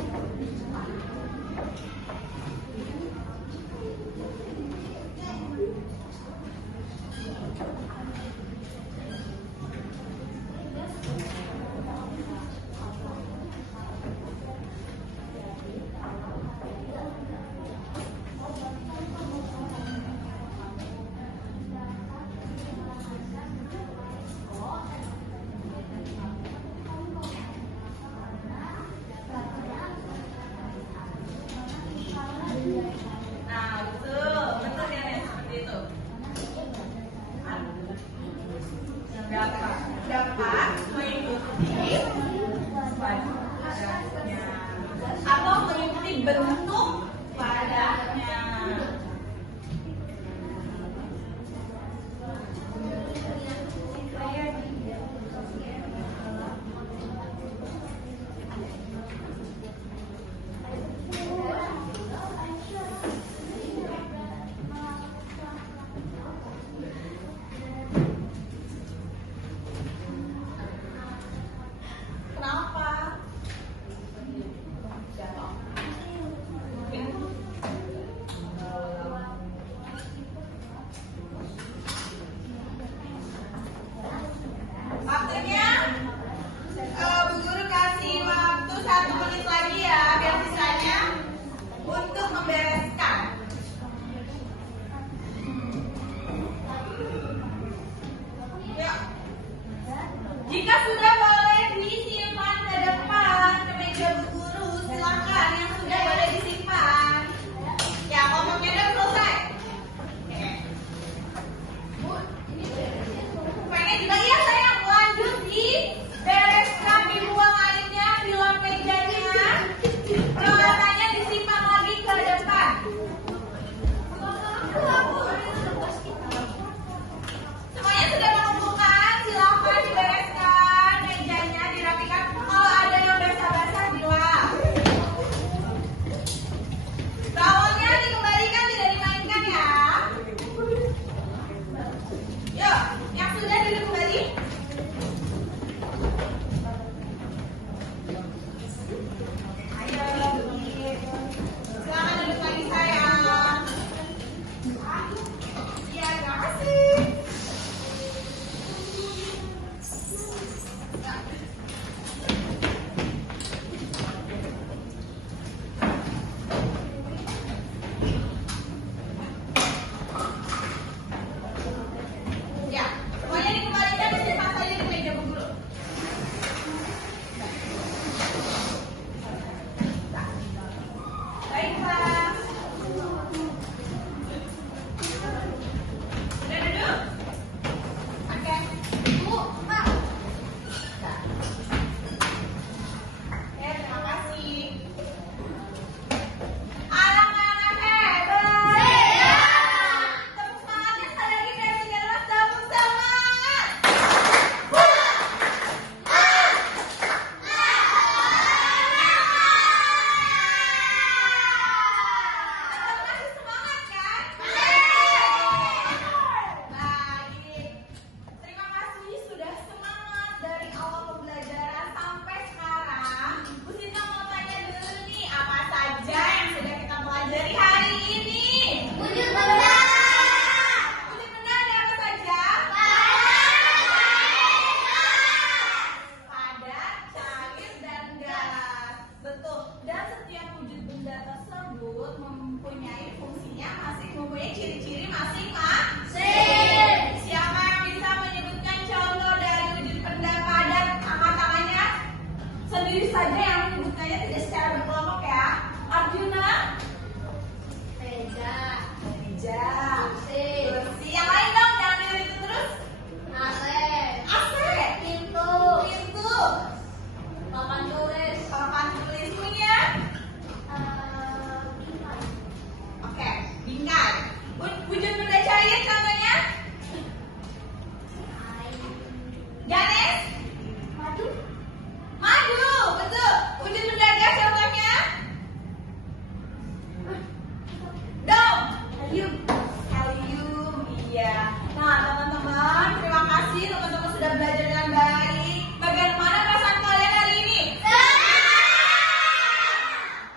Helium. Helium, iya. Nah, teman-teman, terima kasih teman-teman sudah belajar dengan baik. Bagaimana perasaan kalian hari ini?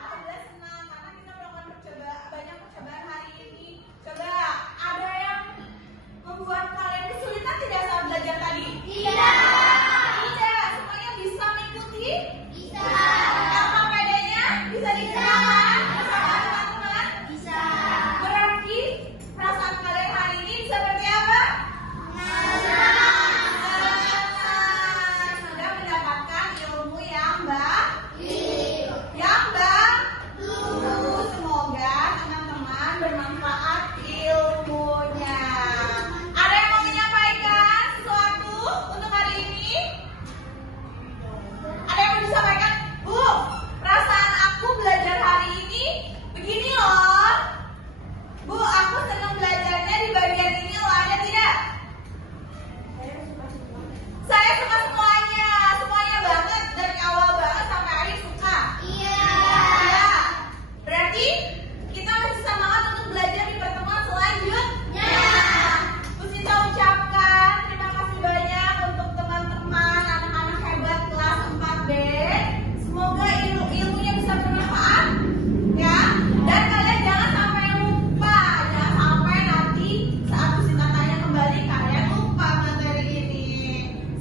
Alhamdulillah senang karena kita melakukan banyak percobaan hari ini. Coba, ada yang membuat kalian kesulitan tidak saat belajar tadi? Tidak. Tidak, semuanya bisa mengikuti? Bisa. Apa bedanya? Bisa dikerjakan bersama teman-teman? Bisa. Berarti perasaan kalian hari ini seperti apa? Sudah mendapatkan ilmu yang baik. Semoga teman-teman bermanfaat ilmunya. Ada yang mau menyampaikan sesuatu untuk hari ini? Ada yang mau disampaikan? Bu, perasaan aku belajar hari ini begini loh. Bu, aku senang belajarnya di bagian ini loh, ada tidak? Saya suka semuanya banget dari awal banget sampai akhir suka. Iya. Ya, berarti kita masih semangat untuk belajar di pertemuan selanjutnya. Bu Sinta ucapkan terima kasih banyak untuk teman-teman anak-anak hebat kelas 4B. Semoga ilmunya bisa bermanfaat, ya. Dan kalian jangan sampai lupa, jangan sampai nanti saat Bu Sinta tanya kembali kalian lupa materi ini.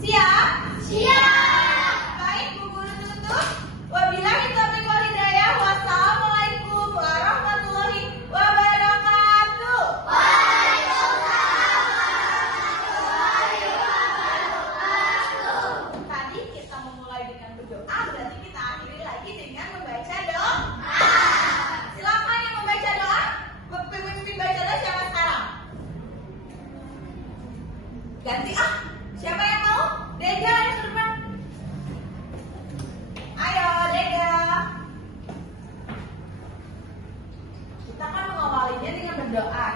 Siap? Siap. Baik, Bu Guru tutup. Wabillahi taufiq wal hidayah. Wassalamualaikum warahmatullahi wabarakatuh. Tadi kita memulai dengan berdoa, berarti kita akhiri lagi dengan membaca doa. Silakan yang membaca doa. Pemimpin baca doa siapa sekarang? Ganti ah. Siapa yang mau? Dega yang ke depan. Ayo, Dega. Kita kan mengawalinya dengan berdoa